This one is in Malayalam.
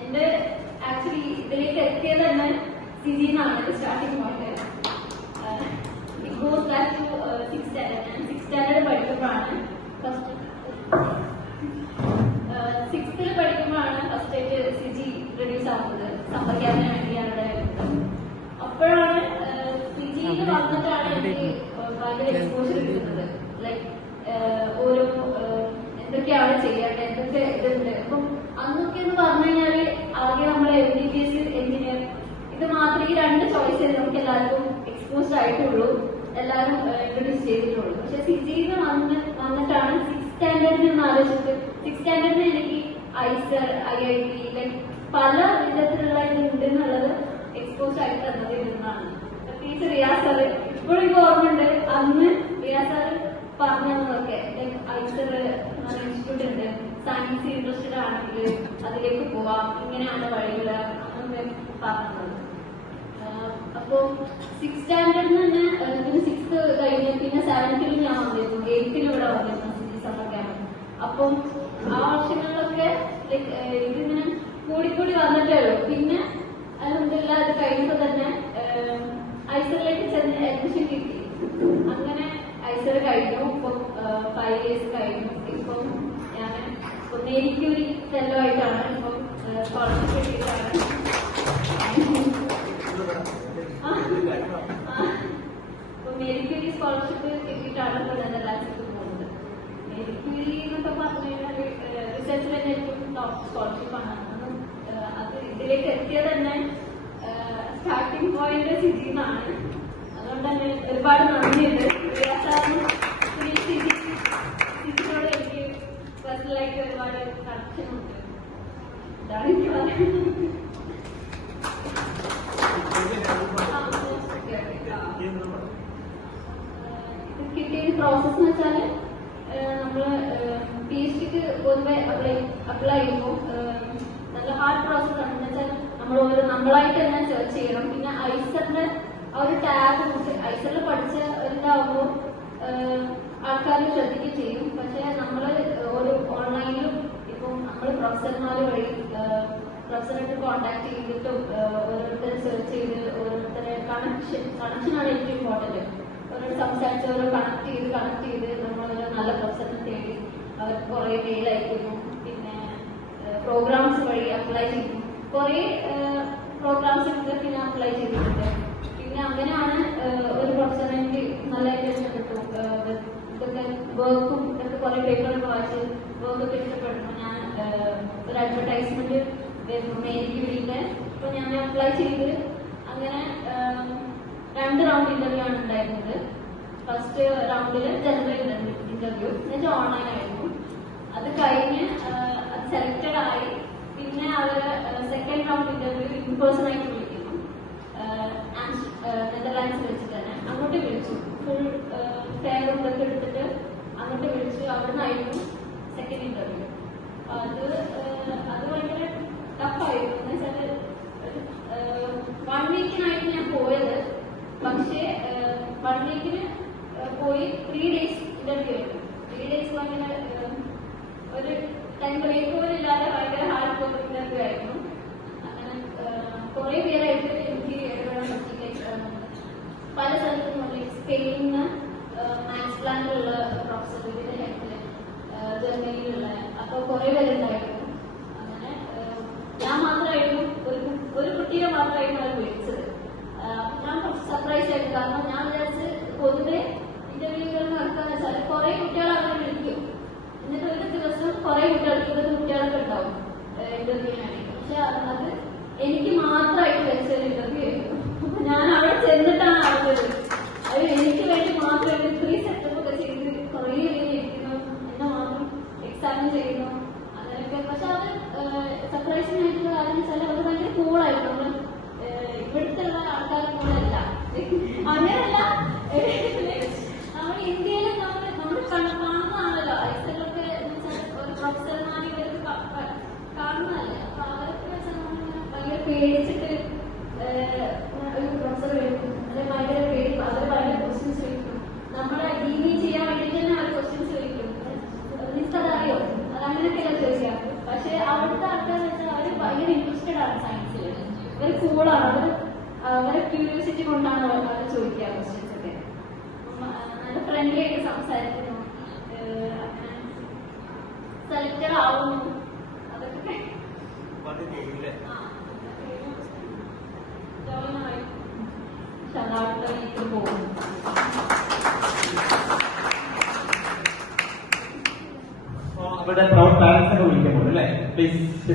എന്റെ ആക്ച്വലി ഇതിലേക്ക് എത്തിയത് തന്നെ സിജിന്നാണ് starting point. It goes back to 6th standard. ഞാൻ 6th സ്റ്റാൻഡേർഡ് പഠിക്കുമ്പോഴാണ് ഫസ്റ്റ് 6th പഠിക്കുമ്പോഴാണ് ഫസ്റ്റ് ആയിട്ട് സിജി റിലീസ് ആവുന്നത്. സമ്മർ ക്യാമ്പിന് വേണ്ടിയാണ്. അപ്പോഴാണ് സിജിയിൽ വന്നിട്ടാണ് എനിക്ക് ഭയങ്കര എക്സ്പോഷർ കിട്ടുന്നത്. ലൈക്ക് ഓരോ എന്തൊക്കെയാണ് ചെയ്യേണ്ടത്, എന്തൊക്കെ ഇതുണ്ട്. അപ്പം അന്നൊക്കെ എന്ന് പറഞ്ഞു കഴിഞ്ഞാല് ആകെ നമ്മളെ MBBS എഞ്ചിനീയർ ഇത് മാത്രമേ ഈ 2 ചോയ്സ് നമുക്ക് എല്ലാവർക്കും എക്സ്പോസ്ഡ് ആയിട്ടുള്ളൂ, എല്ലാവരും ഇൻട്രൊഡ്യൂസ് ചെയ്തിട്ടുള്ളൂ. പക്ഷെ സിജിന്ന് വന്നിട്ടാണ് 6th സ്റ്റാൻഡേർഡിൽ നിന്ന് ആലോചിച്ചിട്ട് 6th സ്റ്റാൻഡേർഡിൽ എനിക്ക് ഐസർ, IIT ലൈക്ക് പല വിധത്തിലുള്ള ഇതുണ്ട് എന്നുള്ളത് എക്സ്പോസ് ആയിട്ട് തന്നത് ഇതെന്നാണ്. ടീച്ചർ റിയാസ് സാറ് ഇപ്പോഴും എനിക്ക് ഓർമ്മയുണ്ട്. അന്ന് റിയാസ് സാറ് പറഞ്ഞതൊക്കെ ലൈക്ക് ഐസർ ഇൻസ്റ്റിറ്റ്യൂട്ട് ഉണ്ട്, സയൻസ് ഇൻട്രസ്റ്റഡ് ആണെങ്കിൽ അതിലേക്ക് പോവാം, ഇങ്ങനെയാണ് വഴികൾ അങ്ങനെ പറഞ്ഞത്. അപ്പോ 6th സ്റ്റാൻഡേർഡിൽ തന്നെ പിന്നെ 6th കഴിഞ്ഞ് പിന്നെ 7th ഞാൻ വന്നിരുന്നു, 8th ഇവിടെ വന്നിരുന്നു സിജി സമ്മർ ക്യാമ്പ്. അപ്പം ആ വർഷങ്ങളിലൊക്കെ ലൈക്ക് ഇതിങ്ങനെ കൂടിക്കൂടി വന്നിട്ടേ ഉള്ളൂ. പിന്നെ അൽഹംദുലില്ലാ ഇത് കഴിഞ്ഞപ്പോ തന്നെ ഐസറിലേക്ക് ചെന്ന് അഡ്മിഷൻ കിട്ടി. അങ്ങനെ ഐസർ കഴിഞ്ഞു. ഇപ്പം 5 years കഴിഞ്ഞു. ഇപ്പം ഞാൻ മേരി ക്യൂറി ഫെല്ലോ ആയിട്ടാണ് ഇപ്പം സ്കോളർഷിപ്പ് കിട്ടിയിട്ടാണ്. ഇപ്പൊ മേരി ക്യൂറി സ്കോളർഷിപ്പ് കിട്ടിയിട്ടാണ് ഇപ്പൊ നെതർലാൻഡ്സിലേക്ക് പോകുന്നത്. മേരി ക്യൂറി എന്നൊക്കെ പറഞ്ഞു കഴിഞ്ഞാൽ റിസർച്ചിൽ തന്നെ ഏറ്റവും ടോപ്പ് സ്കോളർഷിപ്പാണ്. അത് ഇതിലേക്ക് എത്തിയത് തന്നെ സ്റ്റാർട്ടിംഗ് പോയിന്റ് സിജിന്നാണ്. അതുകൊണ്ട് തന്നെ ഒരുപാട് നന്ദിയുണ്ട്. സിജിനോട് എനിക്ക് പേഴ്സണലായിട്ട് ഒരുപാട് കണക്ഷൻ ഉണ്ട്. ഇതാണ് എനിക്ക് പറയുന്നത്. ഇത് കിട്ടിയ പ്രോസസ് എന്ന് വെച്ചാല് നമ്മള് PhDക്ക് പൊതുവെ അപ്ലൈ ചെയ്യുമ്പോൾ നല്ല ഹാർഡ് പ്രോസസ് ആണ്. എന്ന് വെച്ചാൽ നമ്മളായിട്ട് തന്നെ സെർച്ച് ചെയ്യണം. പിന്നെ ഐസറിന്റെ ആ ഒരു ടാഗ് ഐസറിൽ പഠിച്ച ഇതാവുമ്പോൾ ആൾക്കാർ ശ്രദ്ധിക്കുകയും ചെയ്യും. പക്ഷെ നമ്മൾ ഒരു ഓൺലൈനിലും ഇപ്പം നമ്മൾ പ്രൊഫസർമാര് വഴി പ്രൊഫസറായിട്ട് കോണ്ടാക്ട് ചെയ്തിട്ടും ഓരോരുത്തരെ സെർച്ച് ചെയ്ത് ഓരോരുത്തരെ കണക്ഷനാണ് ഏറ്റവും ഇമ്പോർട്ടന്റ്. ഓരോ സംസാരിച്ച് ഓരോ കണക്ട് ചെയ്ത് നമ്മളൊരു നല്ല പ്രൊഫസറിനെ തേടി അവർക്ക് കുറെ മെയിൽ അയക്കുന്നു. പിന്നെ പ്രോഗ്രാംസ് വഴി അപ്ലൈ ചെയ്യും. കുറെ പ്രോഗ്രാംസ് ഇതൊക്കെ ഞാൻ അപ്ലൈ ചെയ്തിട്ടുണ്ട്. പിന്നെ അങ്ങനെയാണ് ഒരു പ്രൊഫസറെ എനിക്ക് നല്ല ഇഷ്ടപ്പെട്ടു. ഇതൊക്കെ വർക്കും ഇതൊക്കെ കുറെ പേപ്പറൊക്കെ വായിച്ച് വർക്കൊക്കെ ഇഷ്ടപ്പെടുന്നു. ഞാൻ ഒരു അഡ്വർടൈസ്മെന്റ് മേരി ക്യൂറിന്റെ അപ്പൊ ഞാൻ അപ്ലൈ ചെയ്ത് അങ്ങനെ 2 റൗണ്ട് ഇന്റർവ്യൂ ആണ് ഉണ്ടായിരുന്നത്. ഫസ്റ്റ് റൗണ്ടില് ജനറൽ ഇന്റർവ്യൂ എന്നുവെച്ചാൽ ഓൺലൈൻ ആയിരുന്നു. അത് കഴിഞ്ഞ് അത് സെലക്റ്റഡ് ആയി. പിന്നെ അവര് second round interview in person ആയിട്ട് വിളിക്കുന്നു. നെതർലാൻഡ്സിൽ വെച്ചിട്ട് തന്നെ അങ്ങോട്ട് വിളിച്ചു. ഫുൾ ഫെയറും ഇതൊക്കെ എടുത്തിട്ട് അങ്ങോട്ട് വിളിച്ചു. അവിടെ നിന്നായിരുന്നു സെക്കൻഡ് ഇന്റർവ്യൂ. അത് ഭയങ്കര ടഫായിരുന്നു. എന്ന് വെച്ചാല് 1 വീക്കിനായിട്ട് ഞാൻ പോയത്. പക്ഷേ 1 വീക്കിന് പോയി 3 days ഇന്റർവ്യൂ ആയിരുന്നു. 3 days ഭയങ്കര ഒരു ടൈം ബ്രേക്ക് പോലും ഇല്ലാതെ ഭയങ്കര ഹാർഡ് വർക്ക് ഇന്റർവ്യൂ ആയിരുന്നു. അങ്ങനെ കുറെ പേരായിട്ട് എനിക്ക് ഇടപെടാൻ പറ്റി. പല സ്ഥലത്തും സ്പെയിനിൽ മാത്സ് പ്ലാനിലുള്ള പ്രൊഫസർ ഇതിന്റെ ഹെഡില് ജർമ്മനിയിലുള്ള അപ്പൊ കുറെ പേരുണ്ടായിരുന്നു. അങ്ങനെ ഞാൻ മാത്രമായിരുന്നു ഒരു കുട്ടിയെ മാത്രമായിരുന്നു അവർ വിളിച്ചത്. ഞാൻ കുറച്ച് സർപ്രൈസ് ആയിരുന്നു. കാരണം ഞാൻ വിചാരിച്ച് പൊതുവെ ഇന്റർവ്യൂകൾ നടക്കാന്ന് വെച്ചാൽ കുറെ കുട്ടികളെ അവർ വിളിക്കും. എന്നിട്ട് ഒരു ദിവസം കുറെ കുട്ടികൾക്ക് 20 കുട്ടികളൊക്കെ ഉണ്ടാവും ഇന്റർവ്യൂ ആണെങ്കിൽ. പക്ഷെ അത് എനിക്ക് മാത്രമായിട്ട് വെച്ചൊരു ഇന്റർവ്യൂ ആയിരുന്നു. അപ്പൊ ഞാൻ അവിടെ ചെന്നിട്ടാണ് അറിഞ്ഞത്. അത് എനിക്ക് വേണ്ടി മാത്രമായിട്ട് 3 സെറ്റപ്പ് ഒക്കെ ചെയ്ത് കുറെ പേര് ഇരിക്കുന്നു, എന്നെ മാത്രം എക്സാമിൻ ചെയ്യുന്നു അങ്ങനെയൊക്കെ. പക്ഷെ അത് സർപ്രൈസിംഗ് ആയിട്ടുള്ള കാര്യം വെച്ചാൽ അത് ഭയങ്കര കൂളായിരുന്നു. നമ്മള് ഇവിടുത്തെ ആൾക്കാരെ കൂടെയല്ല, അങ്ങനെയല്ല. നമ്മൾ ഇന്ത്യയിൽ നമ്മൾ കാണുന്നതാണല്ലോ ഐസലൊക്കെ ഒരു പ്രൊഫസർമാരെ ഇവർക്ക് കാണുന്നതല്ലേ. അപ്പൊ അവരൊക്കെ വെച്ചാൽ നമ്മൾ ഭയങ്കര പേടിച്ചിട്ട് ഒരു പ്രൊഫസർ വരും. അല്ലെ ഭയങ്കര പേടി. അവർ ഭയങ്കര ക്വസ്റ്റ്യൻസ് ചോദിക്കും. നമ്മളെ ഡീനി ചെയ്യാൻ വേണ്ടിയിട്ട് തന്നെ അവർ ക്വസ്റ്റ്യൻസ് ചോദിക്കും. നിനക്കതറിയോ? അത് അങ്ങനെയൊക്കെയല്ല ചോദിക്കാം. പക്ഷെ ആ കൂളാണ്. അവരെ ക്യൂരിയോസിറ്റി കൊണ്ടാണ് അവർ ചോദിക്കുക ക്വസ്റ്റ്യൻസ് ഒക്കെ. നല്ല ഫ്രണ്ട്ലി ആയിട്ട് സംസാരിക്കുന്നു, അങ്ങനെ സെലക്ടഡ് ആവുന്നു, അതൊക്കെ ഷടാട്ടിലേക്ക് പോകുന്നു. അവരുടെ പ്രൗഡ് പാരന്റ്സിനെ വിളിക്കുമ്പോൾ അല്ലേ പ്ലീസ്.